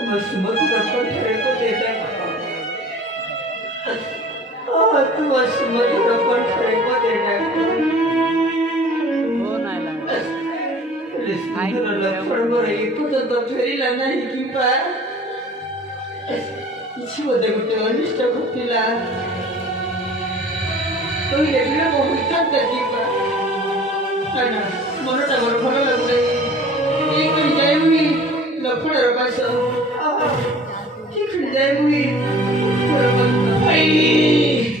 बस मत रखो ठहरे को देता तू बस मत रखो ठहरे को देता लक्षण बरं एकूच तो फेरीला नाही की पा किसी मध्ये कुठे अनिष्ट घटिला तो वेगळं बहुतात की पा काना मनोटा वर फळ लागले एक करी जाय मी लक्षण रकास ठीक जाय मी आई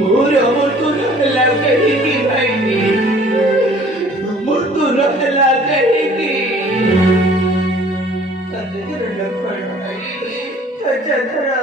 मोर अमर को लग गई कि भाई भला कहेगी सच लखन आई सच धरा